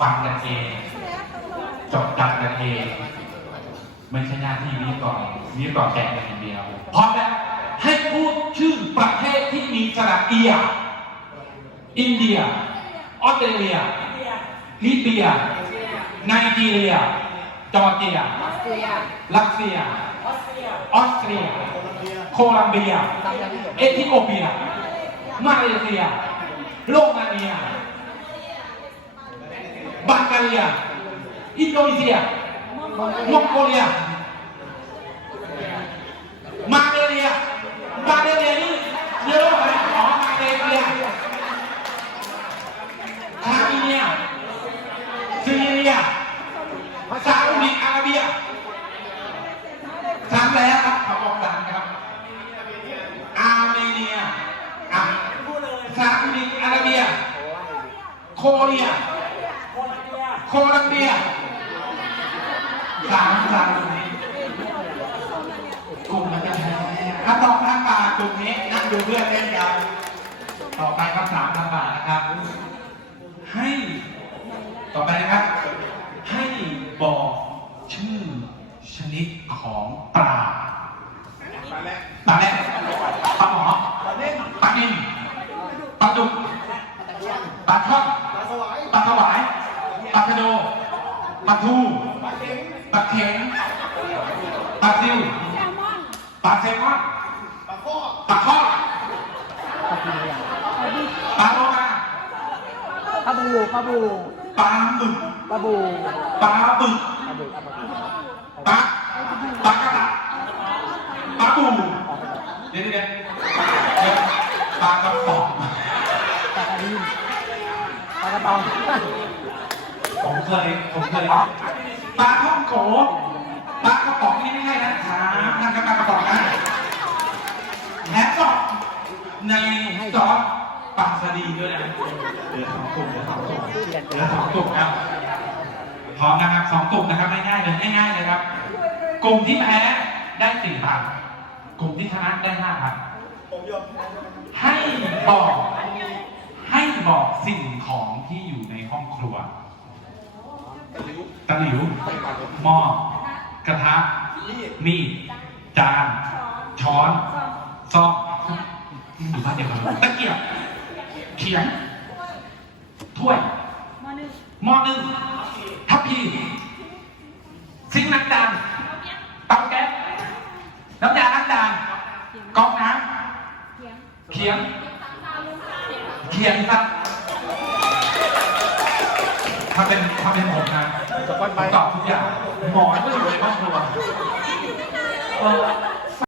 ฟังกันเอง จดจำกันเอง ไม่ใช่หน้าที่วิทยากรวิทยากรแจกกันอย่างเดียวพร้อมแล้วให้พูดชื่อประเทศที่มีสระเอียอินเดีย ออสเตรเลีย ลิเบีย ไนจีเรีย จอร์เจีย รัสเซีย ออสเตรีย โคลัมเบีย เอธิโอเปีย มาเลเซีย โรมาเนีย บัลแกเรียอินโดนีเซียมองโกเลียมาเลเซียมาเลเซียนี่เยอะไหมอ๋อมาเลเซียอาร์เมเนียซีเรียซาอุดิอาระเบียสามแล้วครับขอบอกสามครับ อาร์เมเนียอะซาอุดิอาระเบียโคเรีย โคลัมเบียสามสามตรงนี้กลุ่มมันจะแพ้ถ้าตอบทางบาทกลุ่มนี้นั่งดูเพื่อนเล่นกันต่อไปคำถามทางบาทนะครับ ให้ ต่อไปนะครับ ให้บอกชื่อชนิดของปลาปลาแรกปลาหมอปลาเล่นปลานิลปลาดุกปลาช่อนปลาสวาย ปลาทูปลาเข็งปลาซิวปลาแซลมอนปลาข้อปลาข้อปลาโลมาปลาบูปลาบูปลาหมึกปลาบูปลาบึกปลาปลากระดาปลาปูเดี๋ยวเดี๋ยวปลากระป๋องปลากระดิ่งปลากระตอง ผมเคยผมเคยปลาท่องโกปลากระป๋องนี่ไม่ใช่นะถามนั่นก็ปลากระป๋องนะแฮทก็ในซอสปลาสดีด้วยนะเหลือสองตุ่มเหลือสองตุ่มเหลือสองตุ่มครับพร้อมนะครับสองตุ่มนะครับง่ายๆเลยง่ายๆเลยครับ กลุ่มที่แพ้ได้สี่พันกลุ่มที่ชนะได้ห้าพันให้บอกให้บอกสิ่งของที่อยู่ในห้องครัว ตะหลิว หม้อ กระทะ มีด จาน ช้อน ซ่อมอยู่บ้านเดียวกันเลยตะเกียบ เขียง ถ้วย หม้อนึ่งทัพพีซิงค์ล้างจานเตาแก๊ส น้ำยาล้างจานก๊อกน้ำเขียง เขียงครับ ถ้าเป็นถ้าเป็นผมนะผมตอบทุกอย่างหมอนก็อยู่ในห้องครัว